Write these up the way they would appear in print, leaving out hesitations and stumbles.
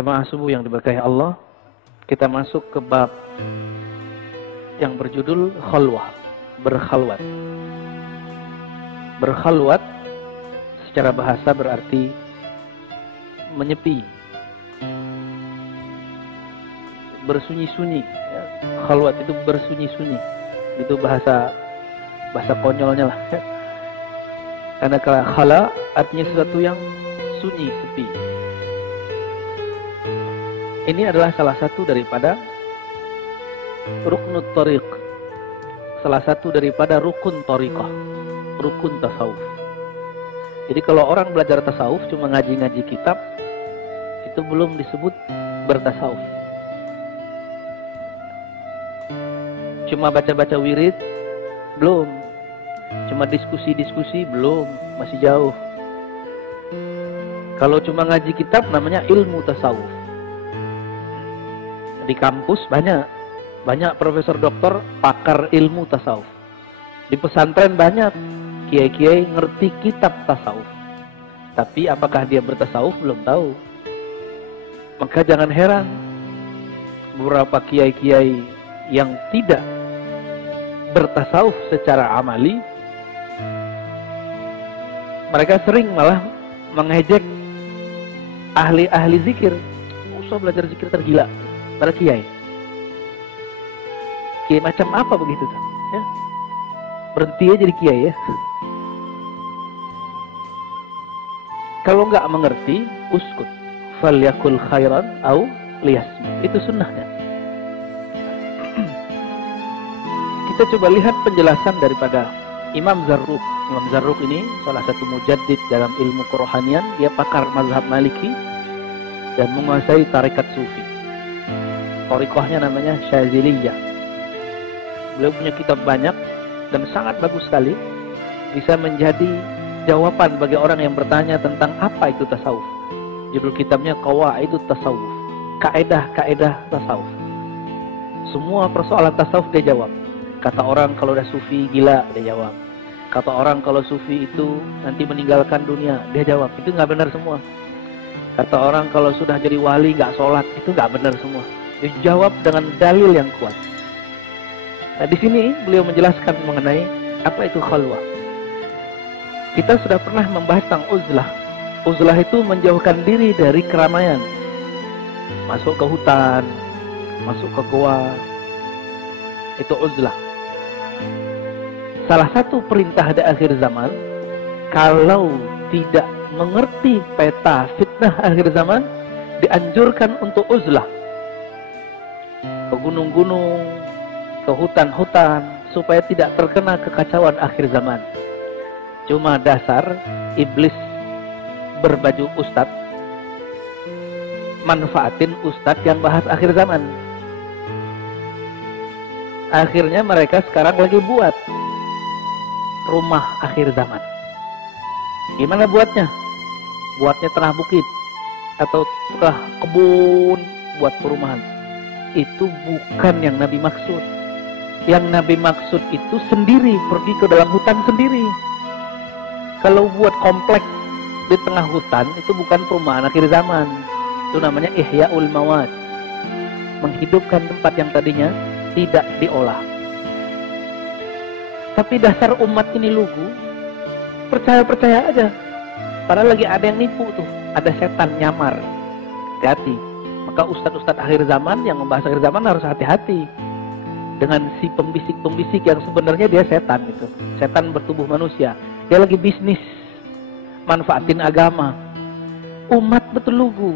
Jemaah subuh yang diberkahi Allah, kita masuk ke bab yang berjudul khalwah, berkhalwat. Berkhalwat secara bahasa berarti menyepi, bersunyi-sunyi. Khalwat itu bersunyi-sunyi. Itu bahasa konyolnya lah. Karena kalau khala artinya sesuatu yang sunyi, sepi. Ini adalah salah satu daripada ruknut tariq, salah satu daripada rukun tariqah, rukun tasawuf. Jadi kalau orang belajar tasawuf cuma ngaji-ngaji kitab, itu belum disebut bertasawuf. Cuma baca-baca wirid, belum. Cuma diskusi-diskusi, belum. Masih jauh. Kalau cuma ngaji kitab namanya ilmu tasawuf. Di kampus banyak profesor doktor pakar ilmu tasawuf. Di pesantren banyak kiai-kiai ngerti kitab tasawuf. Tapi apakah dia bertasawuf belum tahu. Maka jangan heran beberapa kiai-kiai yang tidak bertasawuf secara amali, mereka sering malah mengejek ahli-ahli zikir. Usah belajar zikir tergila. Para kiai. Kiai macam apa begitu? Ya. Berhenti aja jadi kiai ya. Kalau nggak mengerti, uskut. Falyakul khairan au liyasmut. Itu sunnahnya. Kita coba lihat penjelasan daripada Imam Zarruq. Imam Zarruq ini salah satu mujaddid dalam ilmu kerohanian. Dia pakar mazhab Maliki dan menguasai tarekat Sufi. Tariqahnya namanya Syaziliyah. Beliau punya kitab banyak dan sangat bagus sekali. Bisa menjadi jawaban bagi orang yang bertanya tentang apa itu tasawuf. Judul kitabnya Qawaidut Tasawuf, kaedah-kaedah tasawuf. Semua persoalan tasawuf dia jawab. Kata orang kalau udah sufi gila, dia jawab. Kata orang kalau sufi itu nanti meninggalkan dunia, dia jawab. Itu nggak benar semua. Kata orang kalau sudah jadi wali nggak sholat, itu nggak benar semua. Dia jawab dengan dalil yang kuat. Nah, di sini beliau menjelaskan mengenai apa itu khalwah. Kita sudah pernah membahas tentang uzlah. Uzlah itu menjauhkan diri dari keramaian. Masuk ke hutan, masuk ke goa. Itu uzlah. Salah satu perintah di akhir zaman, kalau tidak mengerti peta fitnah akhir zaman, dianjurkan untuk uzlah. Ke gunung-gunung, ke hutan-hutan, supaya tidak terkena kekacauan akhir zaman. Cuma dasar iblis berbaju ustadz, manfaatin ustadz yang bahas akhir zaman. Akhirnya mereka sekarang lagi buat rumah akhir zaman. Gimana buatnya? Buatnya tengah bukit atau tengah kebun buat perumahan. Itu bukan yang Nabi maksud. Yang Nabi maksud itu sendiri, pergi ke dalam hutan sendiri. Kalau buat kompleks di tengah hutan, itu bukan perumahan akhir zaman. Itu namanya ihya'ul mawad. Menghidupkan tempat yang tadinya tidak diolah. Tapi dasar umat ini lugu, percaya-percaya aja. Padahal lagi ada yang nipu tuh, ada setan nyamar. Hati-hati. Maka ustadz-ustadz akhir zaman yang membahas akhir zaman harus hati-hati dengan si pembisik-pembisik yang sebenarnya dia setan itu. Setan bertubuh manusia. Dia lagi bisnis, manfaatin agama. Umat betul lugu.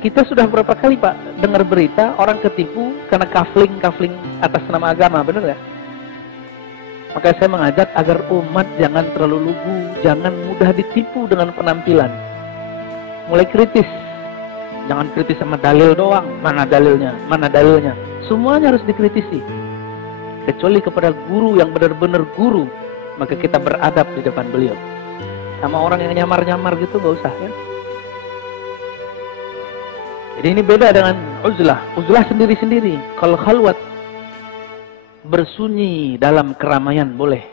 Kita sudah berapa kali Pak dengar berita orang ketipu karena kafling atas nama agama, benar ya? Maka saya mengajak agar umat jangan terlalu lugu, jangan mudah ditipu dengan penampilan. Mulai kritis. Jangan kritis sama dalil doang. Mana dalilnya? Mana dalilnya? Semuanya harus dikritisi. Kecuali kepada guru yang benar-benar guru, maka kita beradab di depan beliau. Sama orang yang nyamar-nyamar gitu gak usah ya. Jadi ini beda dengan uzlah. Uzlah sendiri-sendiri. Kalau khalwat, bersunyi dalam keramaian boleh.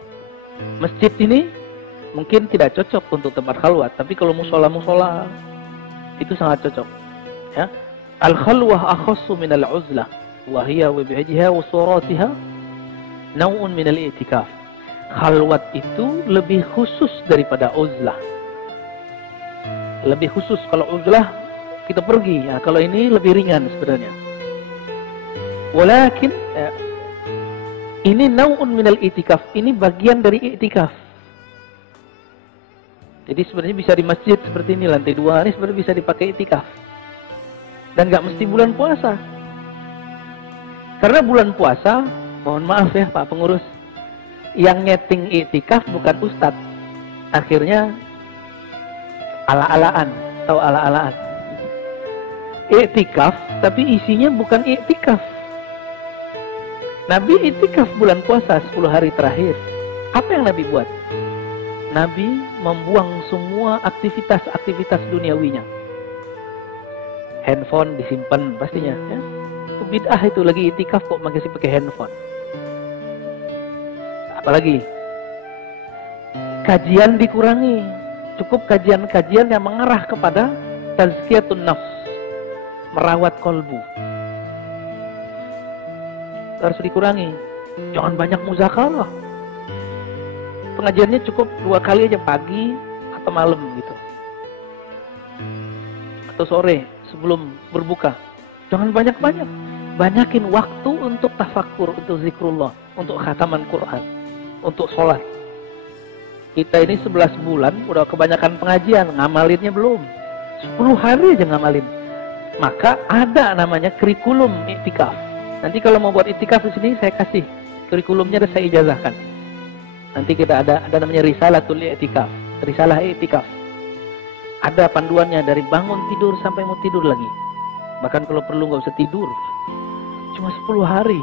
Masjid ini mungkin tidak cocok untuk tempat khalwat, tapi kalau musola-musola itu sangat cocok. Ya, Al-khalwah akhassu min al-uzlah, wa hiya wa bi'idha wa suratiha naw'un min al-i'tikaf. Khalwat itu lebih khusus daripada uzlah. Lebih khusus. Kalau uzlah kita pergi, ya, kalau ini lebih ringan sebenarnya. Walakin ini naw'un min al-i'tikaf, ini bagian dari i'tikaf. Jadi sebenarnya bisa di masjid seperti ini, lantai 2 ini sebenarnya bisa dipakai i'tikaf. Dan nggak mesti bulan puasa. Karena bulan puasa, mohon maaf ya Pak Pengurus, yang nyeting i'tikaf bukan ustadz. Akhirnya ala-alaan, atau ala-alaan. I'tikaf, tapi isinya bukan i'tikaf. Nabi i'tikaf bulan puasa 10 hari terakhir. Apa yang Nabi buat? Nabi membuang semua aktivitas-aktivitas duniawinya. Handphone disimpan pastinya, ya. Itu bid'ah itu, lagi i'tikaf kok masih pakai handphone. Apalagi kajian dikurangi. Cukup kajian-kajian yang mengarah kepada tazkiyatun nafs, merawat kolbu. Harus dikurangi. Jangan banyak muzakarah. Pengajiannya cukup 2 kali aja, pagi atau malam gitu, atau sore sebelum berbuka. Jangan banyak-banyak. Banyakin waktu untuk tafakkur, untuk zikrullah, untuk khataman Quran, untuk sholat. Kita ini 11 bulan udah kebanyakan pengajian, ngamalinnya belum. 10 hari aja ngamalin. Maka ada namanya kurikulum i'tikaf. Nanti kalau mau buat i'tikaf di sini saya kasih kurikulumnya, dan saya ijazahkan. Nanti kita ada namanya risalatul i'tikaf, risalah i'tikaf. Ada panduannya dari bangun tidur sampai mau tidur lagi. Bahkan kalau perlu nggak usah tidur. Cuma 10 hari.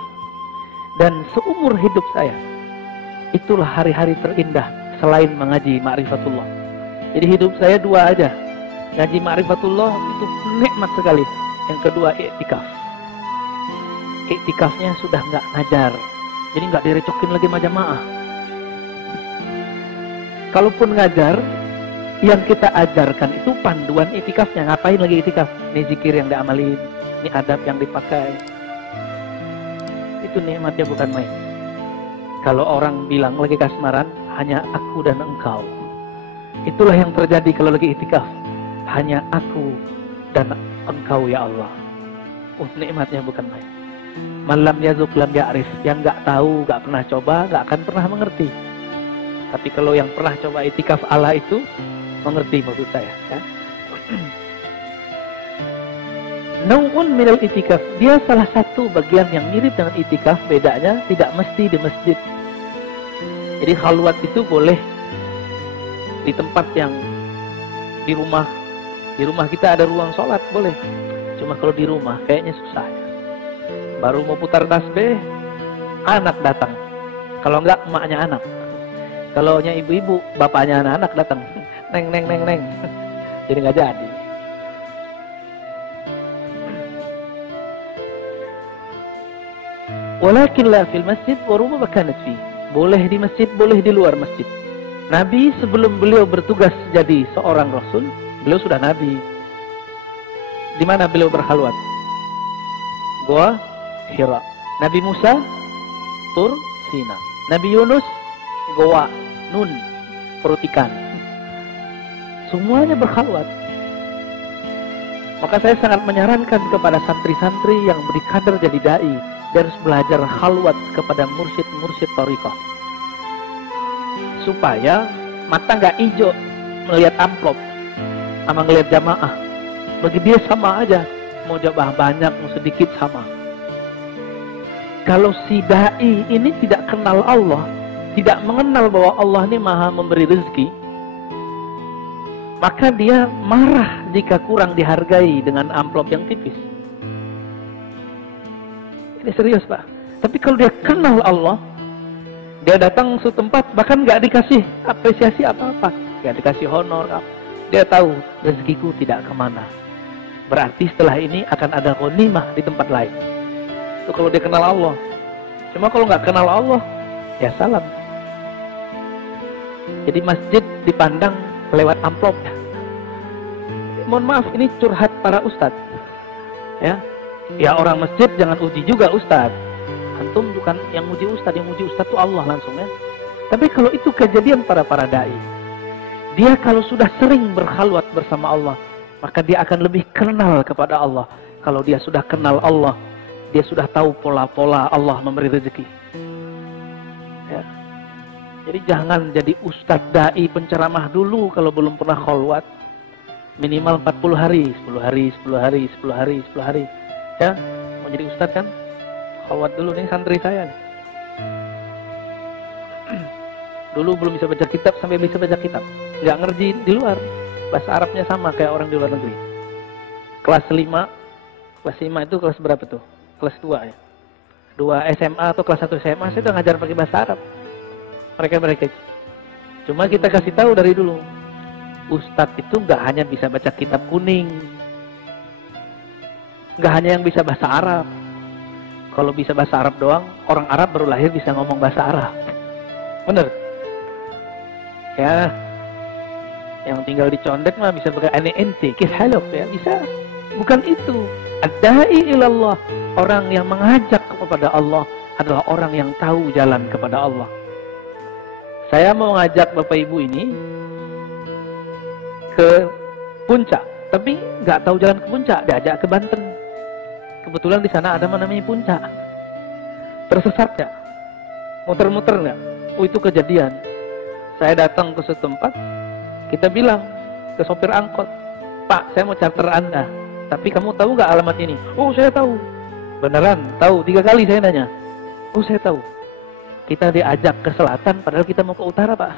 Dan seumur hidup saya, itulah hari-hari terindah selain mengaji ma'rifatullah. Jadi hidup saya 2 aja. Ngaji ma'rifatullah itu nikmat sekali. Yang kedua i'tikaf. I'tikafnya sudah nggak ngajar. Jadi nggak direcokin lagi sama jamaah. Kalaupun ngajar, yang kita ajarkan itu panduan i'tikafnya. Ngapain lagi i'tikaf? Ini zikir yang diamalin, ini adab yang dipakai. Itu nikmatnya bukan main. Kalau orang bilang lagi kasmaran, hanya aku dan engkau. Itulah yang terjadi kalau lagi i'tikaf. Hanya aku dan engkau ya Allah. Nikmatnya bukan main. Man lam yazuk lam ya'rif. Yang nggak tahu, nggak pernah coba, nggak akan pernah mengerti. Tapi kalau yang pernah coba i'tikaf ala itu, mengerti maksud saya, ya. Nau'un minal i'tikaf, dia salah satu bagian yang mirip dengan i'tikaf, bedanya tidak mesti di masjid. Jadi khalwat itu boleh di tempat yang di rumah. Di rumah kita ada ruang sholat, boleh. Cuma kalau di rumah kayaknya susah, ya. Baru mau putar tasbih, anak datang. Kalau enggak, emaknya anak. Kalau nya ibu-ibu, bapaknya anak-anak datang. Neng. Jadi nggak jadi. Walakin la fil masjid wa rubama kanat fi. Boleh di masjid, boleh di luar masjid. Nabi sebelum beliau bertugas jadi seorang rasul, beliau sudah nabi. Di mana beliau berkhalwat? Gua Hira. Nabi Musa Tur Sina. Nabi Yunus Goa Nun, perut ikan. Semuanya berkhalwat. Maka saya sangat menyarankan kepada santri-santri yang berkader jadi dai, dia harus belajar khalwat kepada mursyid-mursyid thariqah. Supaya mata nggak hijau melihat amplop sama ngelihat jamaah. Bagi dia sama aja, mau jamaah banyak, mau sedikit sama. Kalau si dai ini tidak kenal Allah, tidak mengenal bahwa Allah ini maha memberi rezeki, maka dia marah jika kurang dihargai dengan amplop yang tipis. Ini serius Pak. Tapi kalau dia kenal Allah, dia datang suatu tempat bahkan nggak dikasih apresiasi apa-apa, nggak dikasih honor, dia tahu rezekiku tidak kemana. Berarti setelah ini akan ada ghanimah di tempat lain. Itu kalau dia kenal Allah. Cuma kalau nggak kenal Allah, ya salam. Jadi masjid dipandang lewat amplop. Mohon maaf, ini curhat para ustadz. Ya, ya orang masjid jangan uji juga Ustaz. Antum bukan yang uji Ustaz, yang uji Ustaz itu Allah langsung ya. Tapi kalau itu kejadian para dai, dia kalau sudah sering berkhalwat bersama Allah, maka dia akan lebih kenal kepada Allah. Kalau dia sudah kenal Allah, dia sudah tahu pola-pola Allah memberi rezeki. Ya. Jadi jangan jadi Ustadz dai penceramah dulu kalau belum pernah khalwat. Minimal 40 hari, 10 hari, 10 hari, 10 hari, 10 hari. Ya, mau jadi Ustadz kan? Khalwat dulu nih santri saya nih. Dulu belum bisa baca kitab sampai bisa baca kitab. Nggak ngerti di luar. Bahasa Arabnya sama kayak orang di luar negeri. Kelas 5. Kelas 5 itu kelas berapa tuh? Kelas 2 ya. 2 SMA atau kelas 1 SMA saya udah ngajar pakai bahasa Arab. Mereka. Cuma kita kasih tahu dari dulu. Ustadz itu nggak hanya bisa baca kitab kuning. Nggak hanya yang bisa bahasa Arab. Kalau bisa bahasa Arab doang, orang Arab baru lahir bisa ngomong bahasa Arab. Bener? Ya, yang tinggal di Condet mah bisa pakai ane-ente, kif halok ya, bisa. Bukan itu. Ad-da'i ilallah, orang yang mengajak kepada Allah adalah orang yang tahu jalan kepada Allah. Saya mau ngajak Bapak Ibu ini ke puncak, tapi nggak tahu jalan ke puncak, diajak ke Banten. Kebetulan di sana ada namanya puncak. Tersesat ya? Muter-muter nggak? Oh itu kejadian. Saya datang ke suatu tempat, kita bilang ke sopir angkot, Pak, saya mau charter Anda, tapi kamu tahu nggak alamat ini? Oh saya tahu. Beneran? Tahu? 3 kali saya nanya. Oh saya tahu. Kita diajak ke selatan, padahal kita mau ke utara Pak.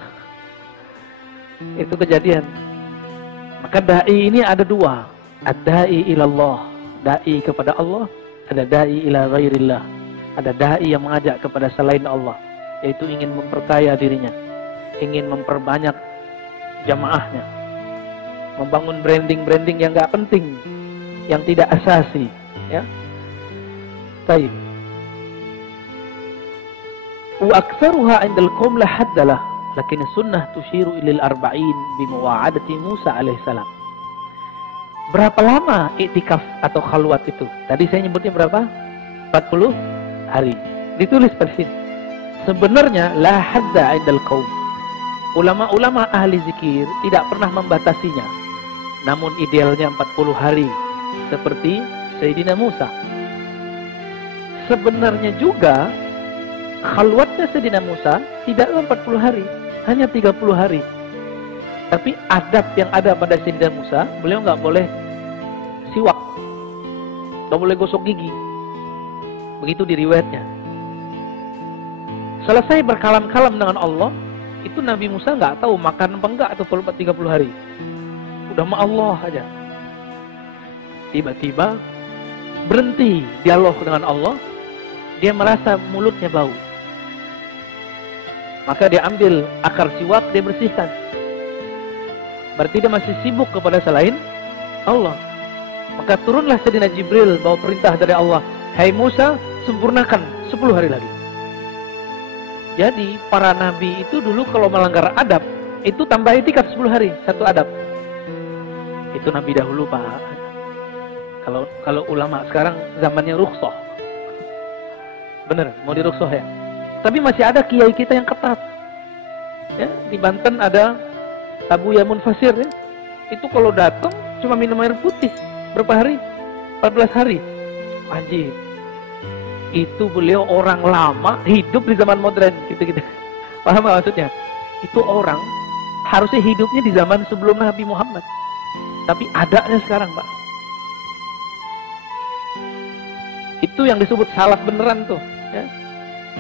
Itu kejadian. Maka da'i ini ada 2. Ad-da'i ilallah, da'i kepada Allah. Ada da'i ila ghairillah, ada da'i yang mengajak kepada selain Allah, yaitu ingin memperkaya dirinya, ingin memperbanyak jamaahnya, membangun branding-branding yang gak penting, yang tidak asasi, ya. Baik. Wa aktsaruha 'indal qaum la haddalah, lakin sunnah tushiru ilal arba'in bi muwa'adati Musa alaihissalam. Berapa lama iktikaf atau khalwat itu? Tadi saya nyebutnya berapa? 40 hari. Ditulis pada sini. Sebenarnya la hadda 'indal qaum. Ulama-ulama ahli zikir tidak pernah membatasinya. Namun idealnya 40 hari seperti Sayyidina Musa. Sebenarnya juga khalwatnya Sayyidina Musa tidaklah 40 hari, hanya 30 hari. Tapi adab yang ada pada Sayyidina Musa, beliau nggak boleh siwak, nggak boleh gosok gigi. Begitu di riwayatnya. Selesai berkalam-kalam dengan Allah, itu Nabi Musa nggak tahu makan apa enggak atau 30 hari. Udah sama Allah aja. Tiba-tiba berhenti dialog dengan Allah, dia merasa mulutnya bau. Maka dia ambil akar siwak, dia bersihkan. Berarti dia masih sibuk kepada selain Allah. Maka turunlah Sayyidina Jibril bawa perintah dari Allah, hai Musa, sempurnakan 10 hari lagi. Jadi para nabi itu dulu kalau melanggar adab, itu tambah itikaf 10 hari, satu adab. Itu nabi dahulu Pak. Kalau ulama sekarang zamannya rukhsah. Bener, mau di rukhsah ya. Tapi masih ada kiai kita yang ketat. Ya, di Banten ada Abu Yamun Fasir ya. Itu kalau datang cuma minum air putih. Berapa hari? 14 hari. Wajib. Itu beliau orang lama hidup di zaman modern gitu-gitu. Paham gak maksudnya? Itu orang harusnya hidupnya di zaman sebelum Nabi Muhammad. Tapi adanya sekarang Pak. Itu yang disebut salaf beneran tuh ya.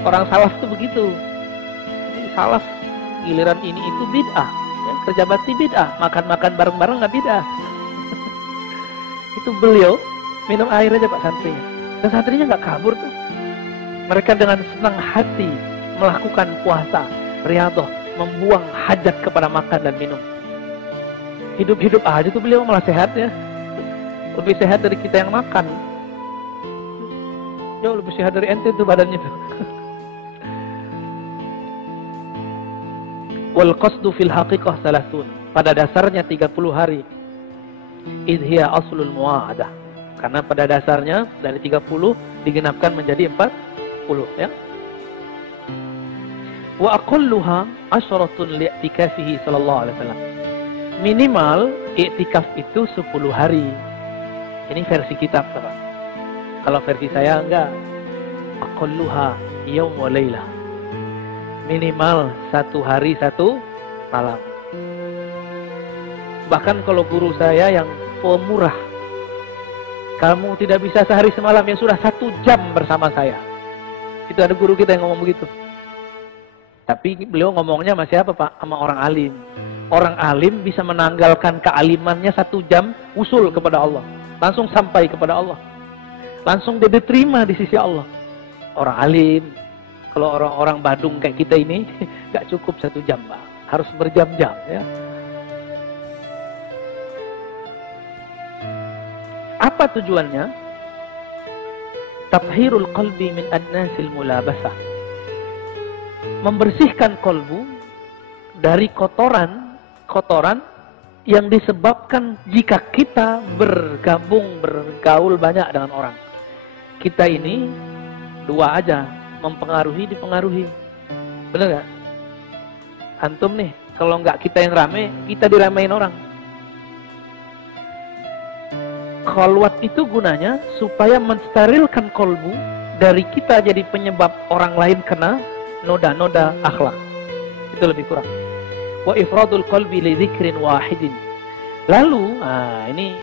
Orang salaf tuh begitu. Ini salaf giliran ini itu bid'ah ya. Kerja bakti bid'ah, makan-makan bareng-bareng gak bid'ah. Itu beliau minum air aja Pak santrinya. Dan santrinya gak kabur tuh. Mereka dengan senang hati melakukan puasa, riyadhah, membuang hajat kepada makan dan minum. Hidup-hidup aja tuh beliau malah sehat ya. Lebih sehat dari kita yang makan. Jauh lebih sehat dari ente tuh badannya tuh. Wal qasdu fil haqiqah salasun. Pada dasarnya 30 hari. Idh hiya aslul muwa'adah. Karena pada dasarnya dari 30 digenapkan menjadi 40 ya. Wa aqalluha 'ashratun li'tikafihi sallallahu alaihi wasallam. Minimal i'tikaf itu 10 hari. Ini versi kitab, Pak. Kalau versi saya enggak. Aqalluha yaum wa lailah. Minimal 1 hari 1 malam. Bahkan kalau guru saya yang pemurah, kamu tidak bisa sehari semalam, ya sudah 1 jam bersama saya. Itu ada guru kita yang ngomong begitu. Tapi beliau ngomongnya masih apa, Pak? Sama orang alim. Orang alim bisa menanggalkan kealimannya 1 jam, usul kepada Allah. Langsung sampai kepada Allah. Langsung dia diterima di sisi Allah. Orang alim. Kalau orang-orang Badung kayak kita ini, gak cukup 1 jam, Pak. Harus berjam-jam, ya. Apa tujuannya? Tathhirul qalbi min adnasil mulabasah. Membersihkan kolbu dari kotoran yang disebabkan jika kita bergaul banyak dengan orang. Kita ini 2 aja, mempengaruhi, dipengaruhi. Bener gak? Antum nih, kalau nggak kita yang rame, kita diramein orang. Khalwat itu gunanya supaya mensterilkan kolbu dari kita jadi penyebab orang lain kena noda-noda akhlak. Itu lebih kurang. Wa ifradul qalbi li dzikrin wahidin. Lalu, ini